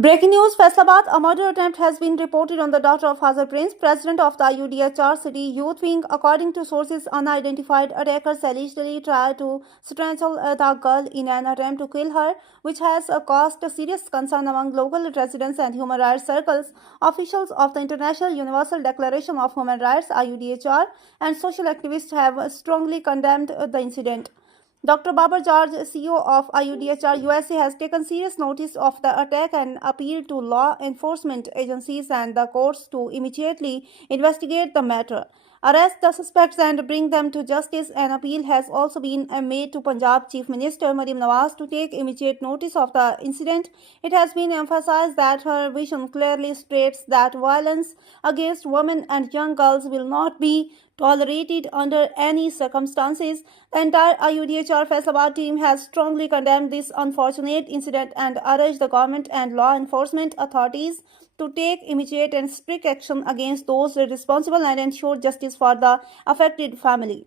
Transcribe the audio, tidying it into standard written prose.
Breaking news, Faisalabad, a murder attempt has been reported on the daughter of Azhar Prince, president of the IUDHR City Youth Wing. According to sources, unidentified attackers allegedly tried to strangle the girl in an attempt to kill her, which has caused serious concern among local residents and human rights circles. Officials of the International Universal Declaration of Human Rights (IUDHR) and social activists have strongly condemned the incident. Dr. Babar George, CEO of IUDHR USA, has taken serious notice of the attack and appealed to law enforcement agencies and the courts to immediately investigate the matter, arrest the suspects and bring them to justice. An appeal has also been made to Punjab Chief Minister Mariam Nawaz to take immediate notice of the incident. It has been emphasized that her vision clearly states that violence against women and young girls will not be tolerated under any circumstances. The entire IUDHR Faisalabad team has strongly condemned this unfortunate incident and urged the government and law enforcement authorities to take immediate and strict action against those responsible and ensure justice for the affected family.